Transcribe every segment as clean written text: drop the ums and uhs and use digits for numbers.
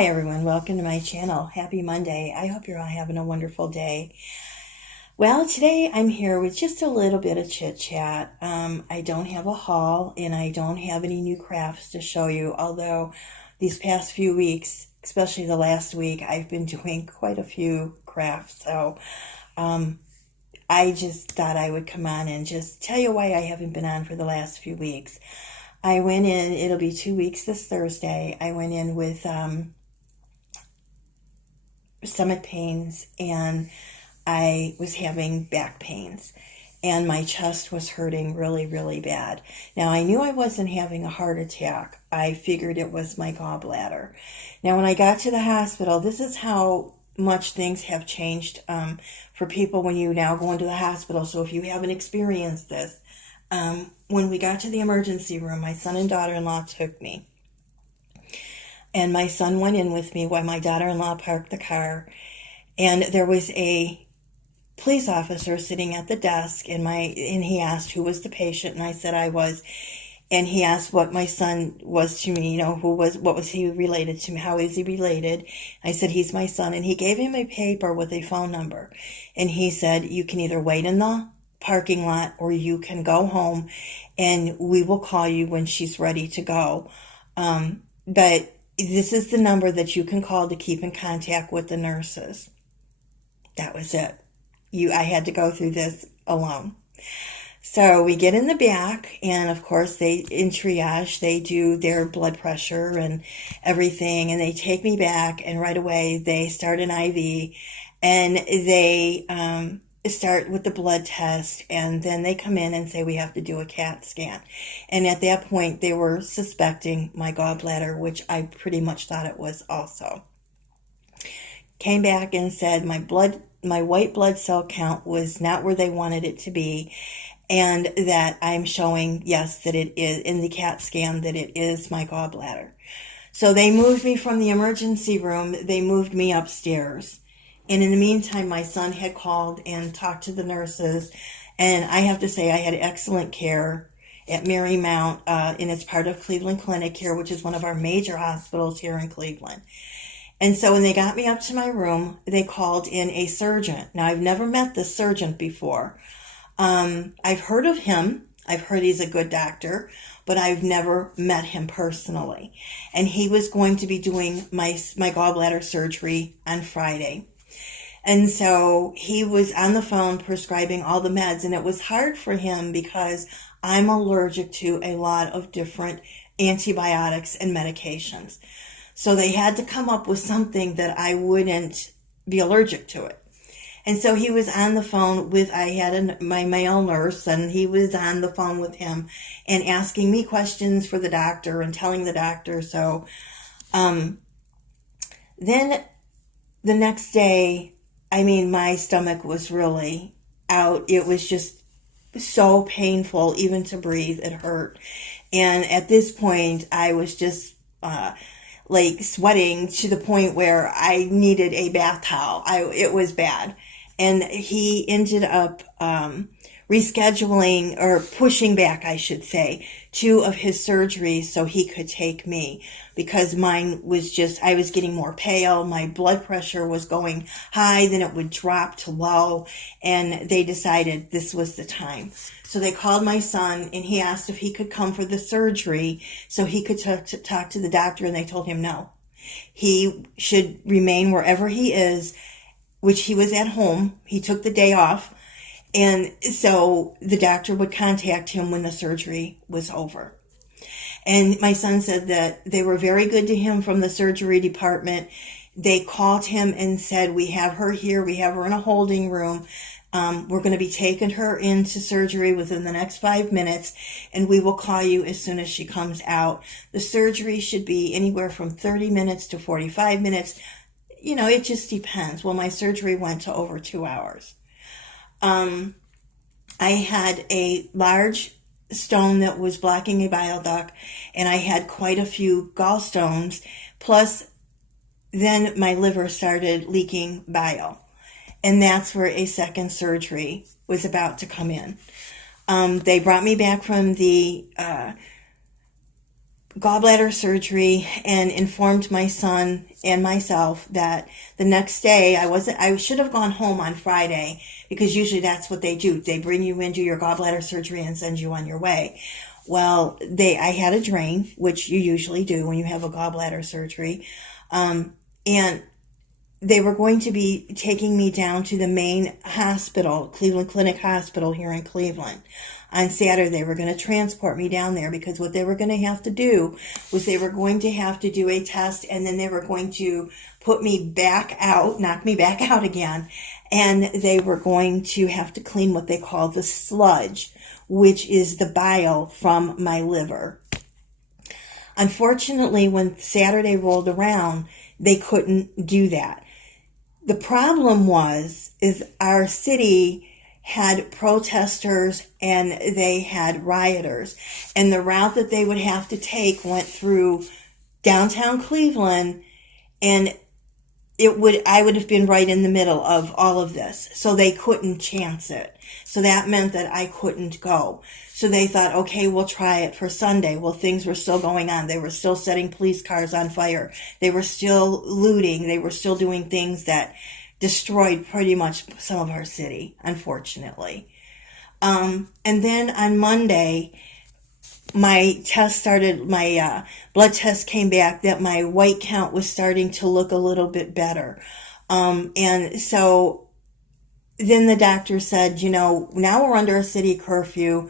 Hi everyone, welcome to my channel. Happy Monday. I hope you're all having a wonderful day. Well, today I'm here with just a little bit of chit chat. I don't have a haul and I don't have any new crafts to show you, although these past few weeks, especially the last week, I've been doing quite a few crafts. So I just thought I would come on and just tell you why I haven't been on for the last few weeks. I went in, it'll be 2 weeks this Thursday. I went in with stomach pains and I was having back pains and my chest was hurting really, really bad. Now I knew I wasn't having a heart attack. I figured it was my gallbladder. Now when I got to the hospital, this is how much things have changed for people when you now go into the hospital. So if you haven't experienced this, when we got to the emergency room, my son and daughter-in-law took me. And my son went in with me while my daughter-in-law parked the car. And there was a police officer sitting at the desk, and he asked who was the patient, and I said I was. And he asked what my son was to me, what was he related to me, how is he related? I said, he's my son. And he gave him a paper with a phone number. And he said, you can either wait in the parking lot or you can go home and we will call you when she's ready to go. But this is the number that you can call to keep in contact with the nurses. That was it. I had to go through this alone. So we get in the back, and of course in triage, they do their blood pressure and everything, and they take me back, and right away they start an IV, and they start with the blood test, and then they come in and say we have to do a CAT scan. And at that point they were suspecting my gallbladder, which I pretty much thought it was also. Came back and said my white blood cell count was not where they wanted it to be, and that I'm showing, yes, that it is in the CAT scan, that it is my gallbladder. So they moved me from the emergency room, they moved me upstairs. And in the meantime, my son had called and talked to the nurses. And I have to say I had excellent care at Marymount, and it's part of Cleveland Clinic here, which is one of our major hospitals here in Cleveland. And so when they got me up to my room, they called in a surgeon. Now, I've never met this surgeon before. I've heard of him. I've heard he's a good doctor, but I've never met him personally. And he was going to be doing my gallbladder surgery on Friday. And so he was on the phone prescribing all the meds, and it was hard for him because I'm allergic to a lot of different antibiotics and medications. So they had to come up with something that I wouldn't be allergic to it. And so he was on the phone I had my male nurse, and he was on the phone with him and asking me questions for the doctor and telling the doctor. So then the next day, my stomach was really out. It was just so painful, even to breathe. It hurt. And at this point, I was just sweating to the point where I needed a bath towel. It was bad. And he ended up rescheduling, or pushing back, I should say, 2 of his surgeries so he could take me, because mine was I was getting more pale. My blood pressure was going high, then it would drop to low, and they decided this was the time. So they called my son, and he asked if he could come for the surgery so he could talk to the doctor, and they told him no. He should remain wherever he is, which he was at home. He took the day off. And so the doctor would contact him when the surgery was over. And my son said that they were very good to him from the surgery department. They called him and said, we have her here. We have her in a holding room. We're going to be taking her into surgery within the next 5 minutes, and we will call you as soon as she comes out. The surgery should be anywhere from 30 minutes to 45 minutes. It just depends. Well, my surgery went to over 2 hours. I had a large stone that was blocking a bile duct, and I had quite a few gallstones. Plus, then my liver started leaking bile, and that's where a second surgery was about to come in. They brought me back from the gallbladder surgery and informed my son and myself that the next day I should have gone home on Friday, because usually that's what they do. They bring you in, do your gallbladder surgery, and send you on your way. Well, I had a drain, which you usually do when you have a gallbladder surgery. And they were going to be taking me down to the main hospital, Cleveland Clinic Hospital here in Cleveland. On Saturday, they were going to transport me down there, because what they were going to have to do was they were going to have to do a test, and then they were going to put me back out, knock me back out again, and they were going to have to clean what they call the sludge, which is the bile from my liver. Unfortunately, when Saturday rolled around, they couldn't do that. The problem is our city had protesters and they had rioters, and the route that they would have to take went through downtown Cleveland, and I would have been right in the middle of all of this. So they couldn't chance it. So that meant that I couldn't go. So they thought, okay, we'll try it for Sunday. Well, things were still going on. They were still setting police cars on fire. They were still looting. They were still doing things that destroyed pretty much some of our city, unfortunately. And then on Monday, my blood test came back that my white count was starting to look a little bit better. And so then the doctor said, now we're under a city curfew.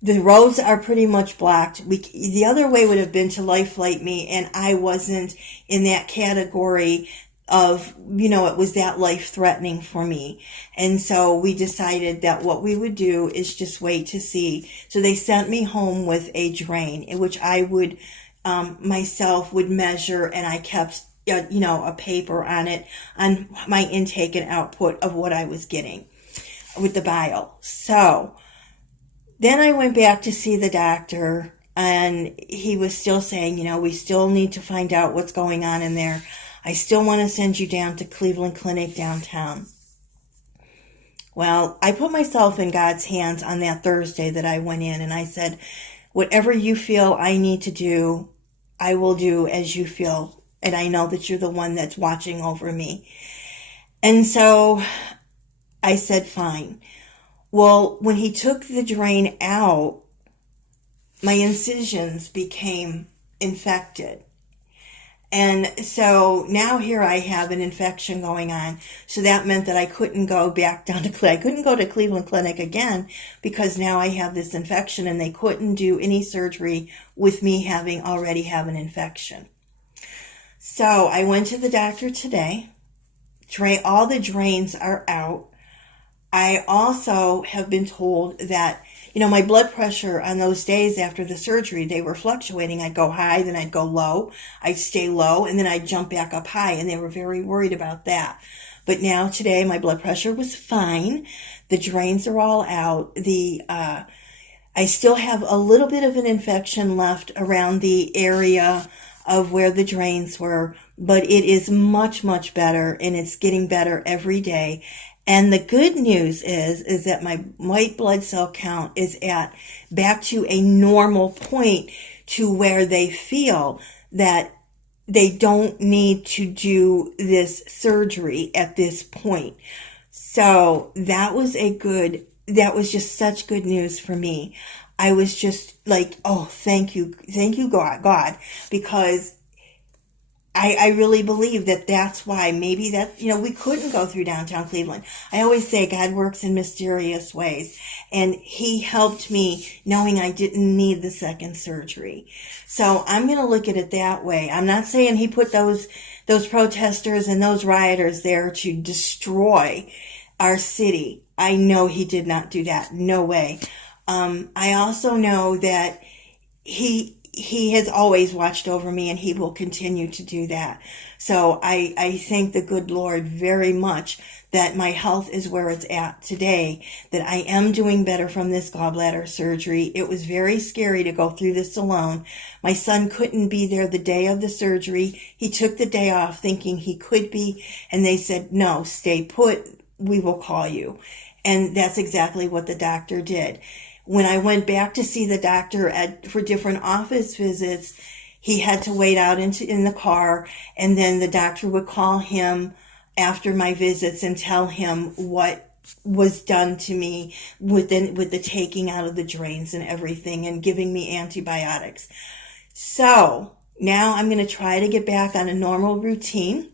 The roads are pretty much blocked. The other way would have been to life flight me, and I wasn't in that category of, it was that life-threatening for me. And so we decided that what we would do is just wait to see. So they sent me home with a drain, in which I would, myself would measure, and I kept, a paper on it, on my intake and output of what I was getting with the bile. So then I went back to see the doctor, and he was still saying, we still need to find out what's going on in there. I still want to send you down to Cleveland Clinic downtown. Well, I put myself in God's hands on that Thursday that I went in, and I said, whatever you feel I need to do, I will do as you feel. And I know that you're the one that's watching over me. And so I said, fine. Well, when he took the drain out, my incisions became infected. And so now here I have an infection going on. So that meant that I couldn't go back down to Cleveland. I couldn't go to Cleveland Clinic again, because now I have this infection, and they couldn't do any surgery with me already have an infection. So I went to the doctor today. All the drains are out. I also have been told that, my blood pressure on those days after the surgery, they were fluctuating. I'd go high, then I'd go low. I'd stay low, and then I'd jump back up high, and they were very worried about that. But now today, my blood pressure was fine. The drains are all out. I still have a little bit of an infection left around the area of where the drains were, but it is much, much better, and it's getting better every day. And the good news is that my white blood cell count is back to a normal point, to where they feel that they don't need to do this surgery at this point. So that was just such good news for me. I was just like, oh, thank you, God, because I really believe that that's why maybe we couldn't go through downtown Cleveland. I always say God works in mysterious ways, and he helped me knowing I didn't need the second surgery. So I'm going to look at it that way. I'm not saying he put those protesters and those rioters there to destroy our city. I know he did not do that. No way. I also know that he has always watched over me, and he will continue to do that. So I thank the good Lord very much that my health is where it's at today, that I am doing better from this gallbladder surgery. It was very scary to go through this alone. My son couldn't be there the day of the surgery. He took the day off thinking he could be, and they said, no, stay put. We will call you. And that's exactly what the doctor did. When I went back to see the doctor for different office visits, he had to wait out in the car, and then the doctor would call him after my visits and tell him what was done to me with the taking out of the drains and everything and giving me antibiotics. So now I'm going to try to get back on a normal routine.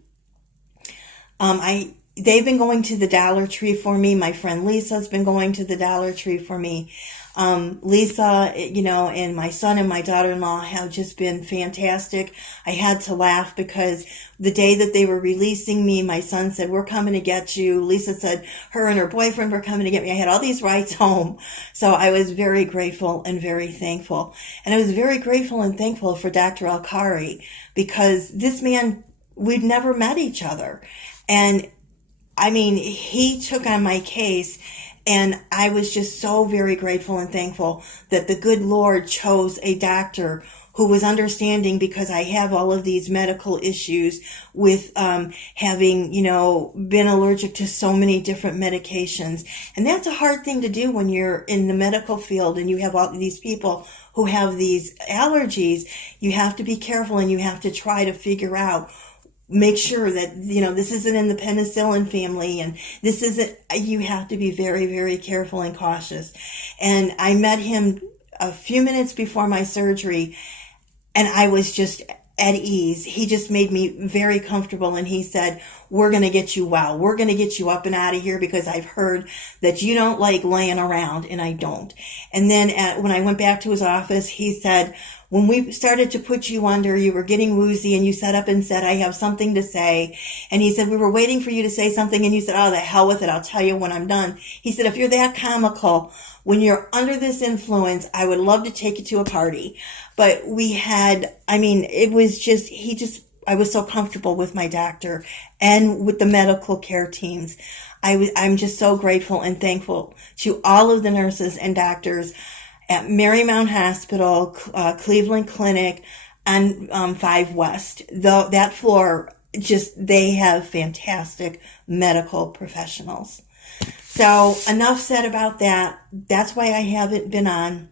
They've been going to the Dollar Tree for me. My friend Lisa's been going to the Dollar Tree for me. Lisa, and my son and my daughter-in-law have just been fantastic. I had to laugh because the day that they were releasing me, my son said, "We're coming to get you." Lisa said her and her boyfriend were coming to get me. I had all these rides home. So I was very grateful and very thankful. And I was very grateful and thankful for Dr. Alkari, because this man, we'd never met each other. And I mean, he took on my case, and I was just so very grateful and thankful that the good Lord chose a doctor who was understanding, because I have all of these medical issues with having, been allergic to so many different medications. And that's a hard thing to do when you're in the medical field and you have all these people who have these allergies. You have to be careful, and you have to try to figure out, make sure that, this isn't in the penicillin family, and this isn't, you have to be very, very careful and cautious. And I met him a few minutes before my surgery, and I was just at ease. He just made me very comfortable, and he said, "We're going to get you well. We're going to get you up and out of here, because I've heard that you don't like laying around," and I don't. And then when I went back to his office, he said, "When we started to put you under, you were getting woozy, and you sat up and said, 'I have something to say.' And he said, 'We were waiting for you to say something.' And you said, 'Oh, the hell with it. I'll tell you when I'm done.' He said, 'If you're that comical, when you're under this influence, I would love to take you to a party.'" But it was just, I was so comfortable with my doctor and with the medical care teams. I'm just so grateful and thankful to all of the nurses and doctors at Marymount Hospital, Cleveland Clinic, and 5 West. That floor, they have fantastic medical professionals. So enough said about that. That's why I haven't been on.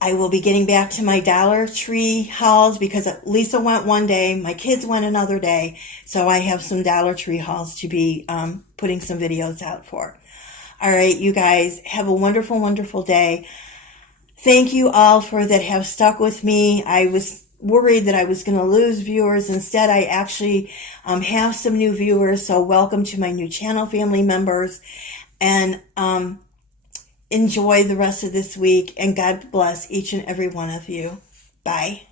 I will be getting back to my Dollar Tree hauls, because Lisa went one day, my kids went another day, so I have some Dollar Tree hauls to be putting some videos out for. All right, you guys, have a wonderful, wonderful day. Thank you all that have stuck with me. I was worried that I was going to lose viewers. Instead, I actually have some new viewers, so welcome to my new channel family members. And enjoy the rest of this week, and God bless each and every one of you. Bye.